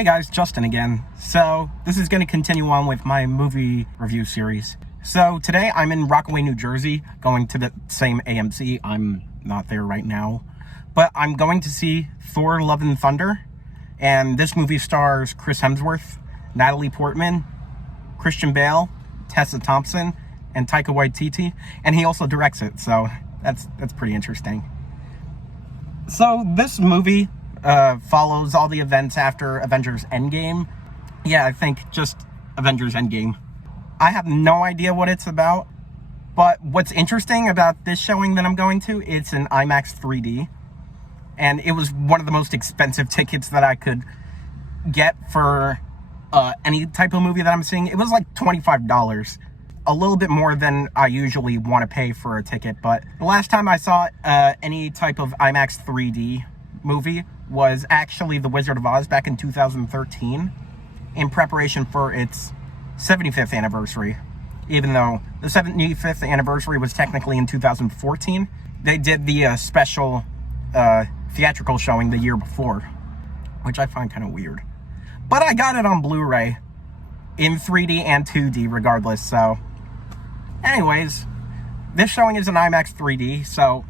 Hey guys, Justin again. So, this is going to continue on with my movie review series. So, today I'm in Rockaway, New Jersey, going to the same AMC. I'm not there right now. But I'm going to see Thor, Love and Thunder. And this movie stars Chris Hemsworth, Natalie Portman, Christian Bale, Tessa Thompson, and Taika Waititi. And he also directs it, so that's pretty interesting. So, this movie follows all the events after Avengers Endgame. Yeah, I think just Avengers Endgame. I have no idea what it's about, but what's interesting about this showing that I'm going to, it's an IMAX 3D, and it was one of the most expensive tickets that I could get for any type of movie that I'm seeing. It was like $25, a little bit more than I usually want to pay for a ticket, but the last time I saw any type of IMAX 3D movie was actually The Wizard of Oz back in 2013 in preparation for its 75th anniversary. Even though the 75th anniversary was technically in 2014, they did the special theatrical showing the year before, which I find kind of weird. But I got it on Blu-ray in 3D and 2D regardless, so anyways, this showing is an IMAX 3D, so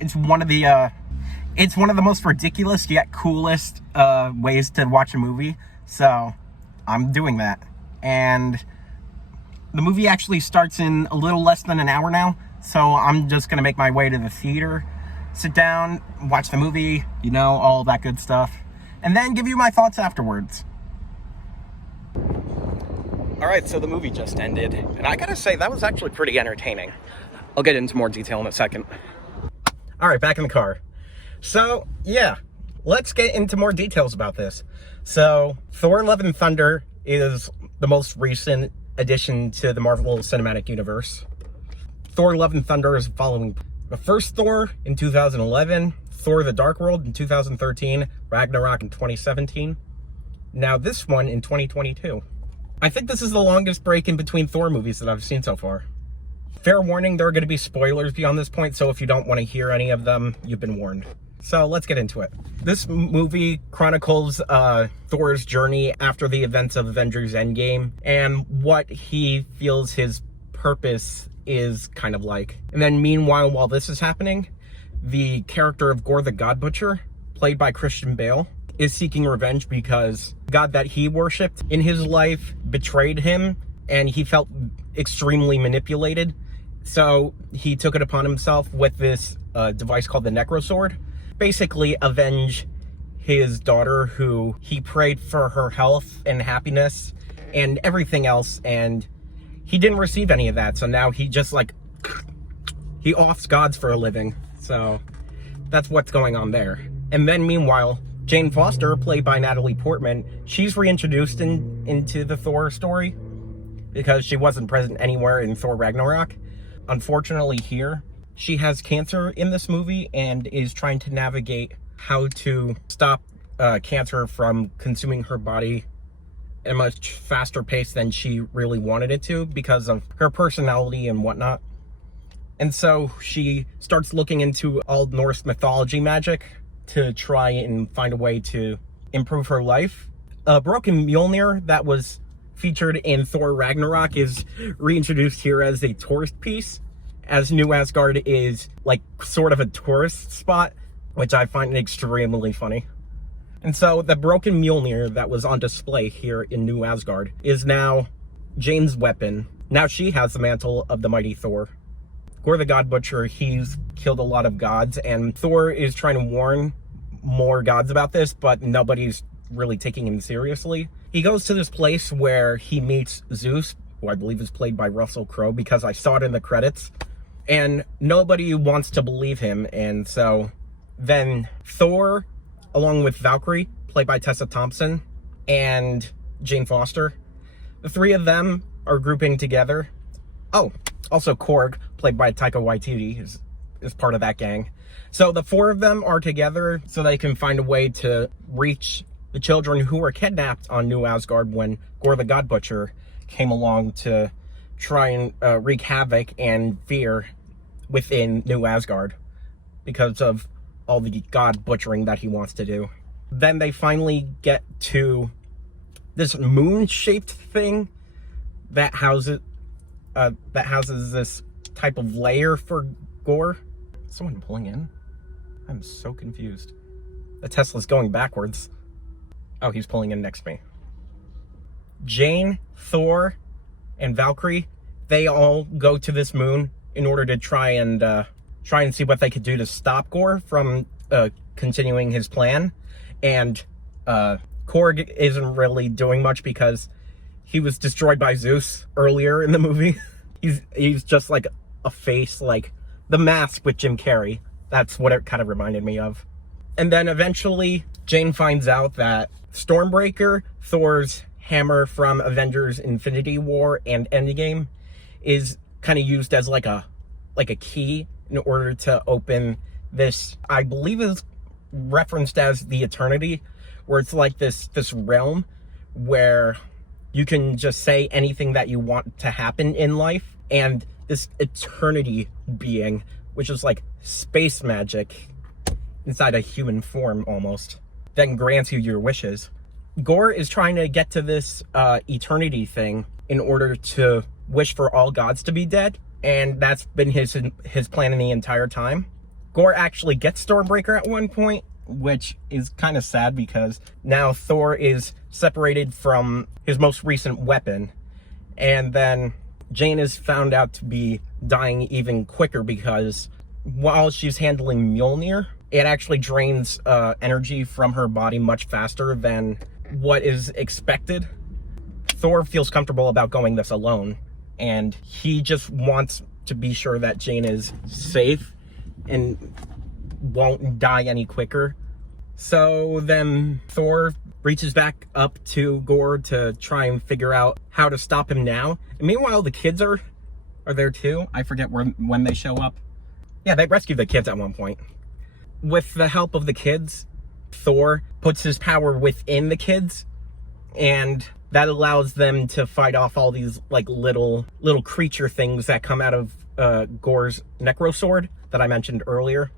it's one of the most ridiculous yet coolest ways to watch a movie. So I'm doing that. And the movie actually starts in a little less than an hour now. So I'm just going to make my way to the theater, sit down, watch the movie, all that good stuff. And then give you my thoughts afterwards. All right, so the movie just ended. And I gotta say, that was actually pretty entertaining. I'll get into more detail in a second. All right, back in the car. So, yeah, let's get into more details about this. So, Thor, Love and Thunder is the most recent addition to the Marvel Cinematic Universe. Thor, Love and Thunder is following the first Thor in 2011, Thor the Dark World in 2013, Ragnarok in 2017, now this one in 2022. I think this is the longest break in between Thor movies that I've seen so far. Fair warning, there are going to be spoilers beyond this point, so if you don't want to hear any of them, you've been warned. So let's get into it. This movie chronicles Thor's journey after the events of Avengers Endgame and what he feels his purpose is kind of like. And then meanwhile, while this is happening, the character of Gore the God Butcher, played by Christian Bale, is seeking revenge because the god that he worshipped in his life betrayed him and he felt extremely manipulated. So he took it upon himself with this device called the Necrosword. Basically avenge his daughter, who he prayed for her health and happiness and everything else, and he didn't receive any of that. So now he just he offs gods for a living. So that's what's going on there. And then meanwhile, Jane Foster, played by Natalie Portman, she's reintroduced into the Thor story because she wasn't present anywhere in Thor Ragnarok. Unfortunately here, she has cancer in this movie and is trying to navigate how to stop cancer from consuming her body at a much faster pace than she really wanted it to because of her personality and whatnot. And so she starts looking into all Norse mythology magic to try and find a way to improve her life. Broken Mjolnir, that was featured in Thor Ragnarok, is reintroduced here as a tourist piece, as New Asgard is sort of a tourist spot, which I find extremely funny. And so the broken Mjolnir that was on display here in New Asgard is now Jane's weapon. Now she has the mantle of the mighty Thor. Gore the God Butcher, he's killed a lot of gods, and Thor is trying to warn more gods about this, but nobody's really taking him seriously. He goes to this place where he meets Zeus, who I believe is played by Russell Crowe, because I saw it in the credits, and nobody wants to believe him. And so then Thor, along with Valkyrie, played by Tessa Thompson, and Jane Foster, the three of them are grouping together. Oh, also Korg, played by Taika Waititi, is part of that gang. So the four of them are together so they can find a way to reach the children who were kidnapped on New Asgard when Gore the God Butcher came along to try and wreak havoc and fear within New Asgard because of all the god butchering that he wants to do. Then they finally get to this moon-shaped thing that houses this type of layer for Gorr. Is someone pulling in? I'm so confused. The Tesla's going backwards. Oh, he's pulling in next to me. Jane, Thor, and Valkyrie, they all go to this moon in order to try and see what they could do to stop Gorr from continuing his plan. And Korg isn't really doing much because he was destroyed by Zeus earlier in the movie. he's just like a face, like The Mask with Jim Carrey. That's what it kind of reminded me of. And then eventually Jane finds out that Stormbreaker, Thor's hammer from Avengers Infinity War and Endgame, is kind of used as like a key in order to open this, I believe is referenced as the Eternity, where it's like this realm where you can just say anything that you want to happen in life, and this Eternity being, which is like space magic inside a human form almost, then grants you your wishes. Gorr is trying to get to this Eternity thing in order to wish for all gods to be dead, and that's been his plan in the entire time. Gorr actually gets Stormbreaker at one point, which is kind of sad because now Thor is separated from his most recent weapon, and then Jane is found out to be dying even quicker because while she's handling Mjolnir, it actually drains energy from her body much faster than what is expected. Thor feels comfortable about going this alone, and he just wants to be sure that Jane is safe and won't die any quicker. So then Thor reaches back up to Gorr to try and figure out how to stop him now. And meanwhile, the kids are there too. I forget when they show up. Yeah, they rescue the kids at one point. With the help of the kids, Thor puts his power within the kids, and that allows them to fight off all these like little creature things that come out of Gorr's necro sword that I mentioned earlier.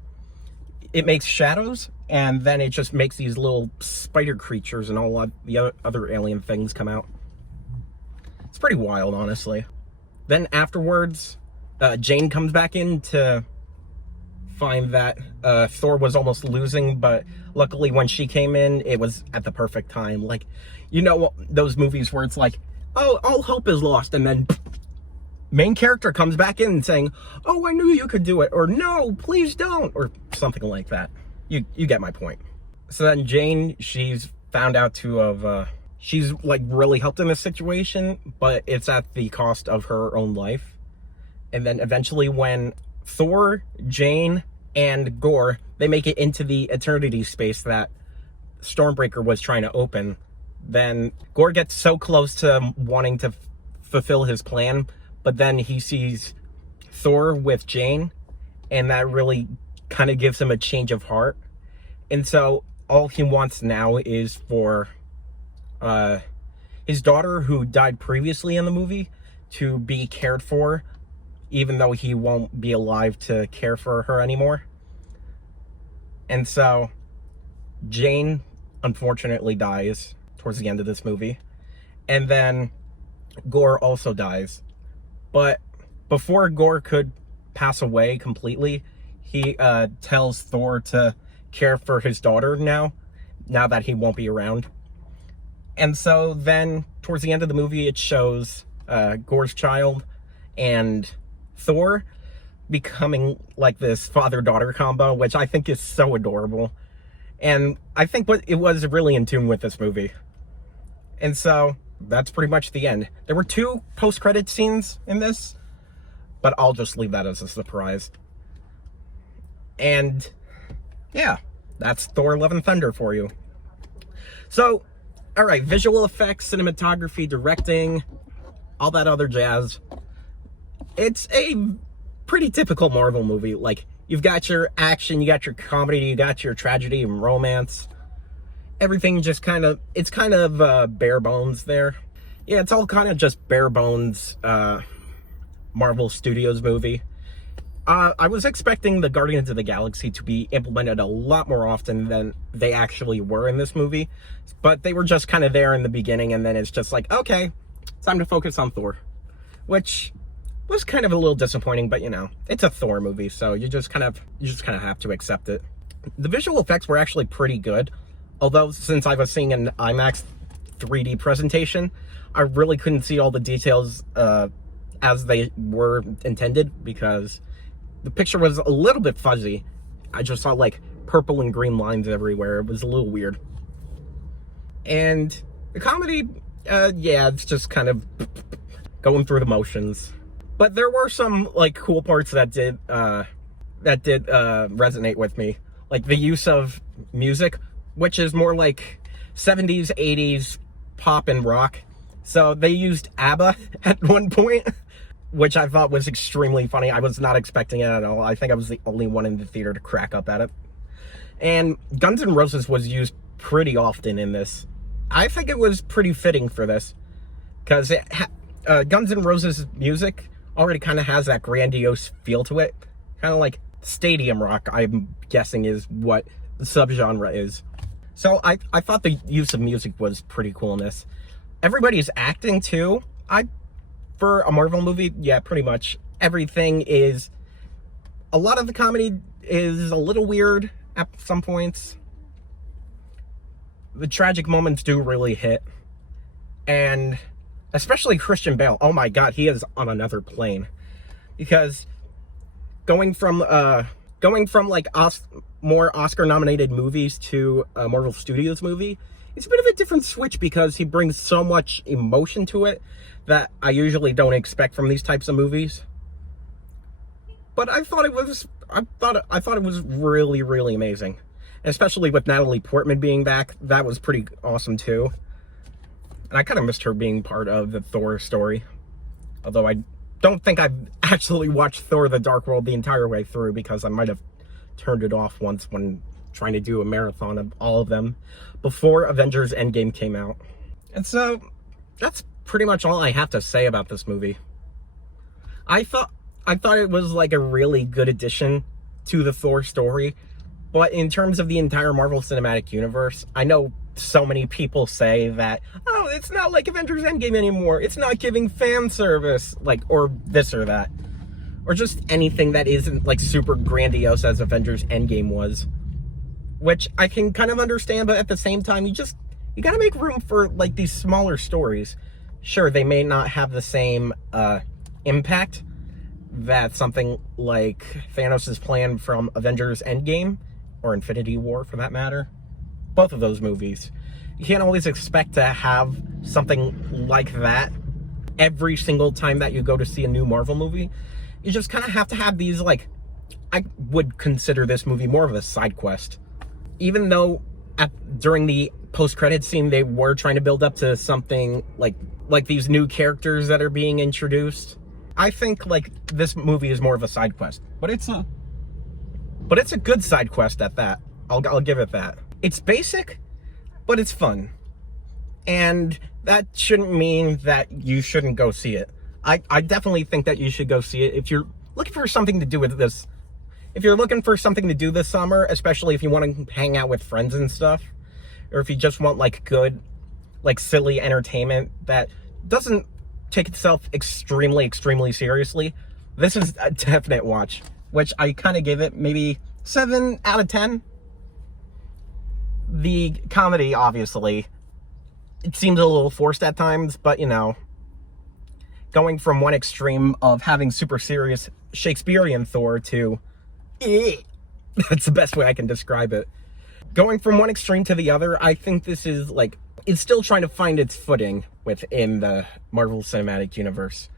It makes shadows, and then it just makes these little spider creatures and all the other alien things come out. It's pretty wild, honestly. Then afterwards, Jane comes back in to find that Thor was almost losing, but luckily when she came in, it was at the perfect time. Like, you know, those movies where it's like, oh, all hope is lost, and then main character comes back in saying, oh, I knew you could do it, or no, please don't, or something like that. You get my point. So then Jane, she's found out to have, she's like really helped in this situation, but it's at the cost of her own life. And then eventually when Thor, Jane, and Gorr, they make it into the Eternity space that Stormbreaker was trying to open, then Gorr gets so close to wanting to fulfill his plan, but then he sees Thor with Jane, and that really kind of gives him a change of heart. And so all he wants now is for his daughter, who died previously in the movie, to be cared for, even though he won't be alive to care for her anymore. And so Jane unfortunately dies towards the end of this movie, and then Gorr also dies. But before Gorr could pass away completely, he tells Thor to care for his daughter now that he won't be around. And so then towards the end of the movie, it shows Gorr's child and Thor becoming like this father-daughter combo, which I think is so adorable. And I think it was really in tune with this movie. And so that's pretty much the end. There were 2 post-credit scenes in this, but I'll just leave that as a surprise. And yeah, that's Thor: Love and Thunder for you. So, all right, visual effects, cinematography, directing, all that other jazz. It's a pretty typical Marvel movie. Like, you've got your action, you got your comedy, you got your tragedy and romance. Everything just it's kind of bare bones there. Yeah, it's all kind of just bare bones Marvel Studios movie. I was expecting the Guardians of the Galaxy to be implemented a lot more often than they actually were in this movie, but they were just kind of there in the beginning, and then it's just like, okay, time to focus on Thor, which was kind of a little disappointing, but you know, it's a Thor movie, so you just kind of have to accept it. The visual effects were actually pretty good, although since I was seeing an IMAX 3D presentation, I really couldn't see all the details as they were intended, because the picture was a little bit fuzzy. I just saw like purple and green lines everywhere. It was a little weird. And the comedy, yeah, it's just kind of going through the motions. But there were some like cool parts that did resonate with me. Like the use of music, which is more like 70s, 80s pop and rock. So they used ABBA at one point, which I thought was extremely funny. I was not expecting it at all. I think I was the only one in the theater to crack up at it. And Guns N' Roses was used pretty often in this. I think it was pretty fitting for this, because Guns N' Roses music already kind of has that grandiose feel to it. Kind of like stadium rock, I'm guessing, is what the subgenre is. So I thought the use of music was pretty cool in this. Everybody's acting too. For a Marvel movie, yeah, pretty much everything is... A lot of the comedy is a little weird at some points. The tragic moments do really hit. And especially Christian Bale. Oh my god, he is on another plane. Because going from like more Oscar-nominated movies to a Marvel Studios movie, it's a bit of a different switch, because he brings so much emotion to it that I usually don't expect from these types of movies. But I thought it was really, really amazing. Especially with Natalie Portman being back, that was pretty awesome too. And I kind of missed her being part of the Thor story. Although I don't think I've actually watched Thor: The Dark World the entire way through, because I might have turned it off once when trying to do a marathon of all of them before Avengers Endgame came out. And so that's pretty much all I have to say about this movie. I thought it was like a really good addition to the Thor story, but in terms of the entire Marvel Cinematic Universe, I know so many people say that, oh, it's not like Avengers Endgame anymore, it's not giving fan service, like, or this or that, or just anything that isn't like super grandiose as Avengers Endgame was, which I can kind of understand, but at the same time, you gotta make room for like these smaller stories. Sure, they may not have the same impact that something like Thanos' plan from Avengers Endgame, or Infinity War for that matter. Both of those movies. You can't always expect to have something like that every single time that you go to see a new Marvel movie. You just kind of have to have these, like, I would consider this movie more of a side quest. Even though during the post-credit scene they were trying to build up to something like these new characters that are being introduced, I think like this movie is more of a side quest. But it's a good side quest at that. I'll give it that. It's basic, but it's fun. And that shouldn't mean that you shouldn't go see it. I definitely think that you should go see it if you're looking for something to do with this. If you're looking for something to do this summer, especially if you want to hang out with friends and stuff, or if you just want like good, like silly entertainment that doesn't take itself extremely, extremely seriously, this is a definite watch, which I kind of give it maybe 7 out of 10. The comedy, obviously, it seems a little forced at times, but you know, going from one extreme of having super serious Shakespearean Thor to that's the best way I can describe it. Going from one extreme to the other, I think this is like, it's still trying to find its footing within the Marvel Cinematic Universe.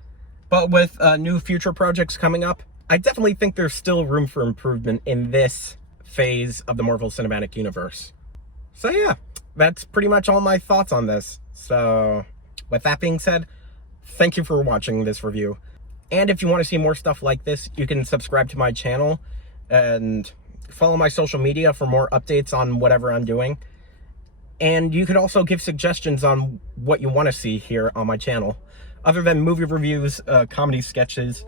But with new future projects coming up, I definitely think there's still room for improvement in this phase of the Marvel Cinematic Universe. So yeah, that's pretty much all my thoughts on this. So with that being said, thank you for watching this review. And if you want to see more stuff like this, you can subscribe to my channel and follow my social media for more updates on whatever I'm doing. And you could also give suggestions on what you want to see here on my channel. Other than movie reviews, comedy sketches,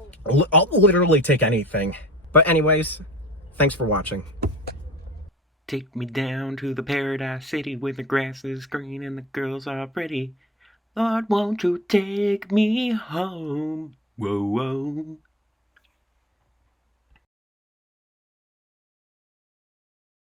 I'll literally take anything. But anyways, thanks for watching. Take me down to the paradise city where the grass is green and the girls are pretty. Lord, won't you take me home? Whoa, whoa.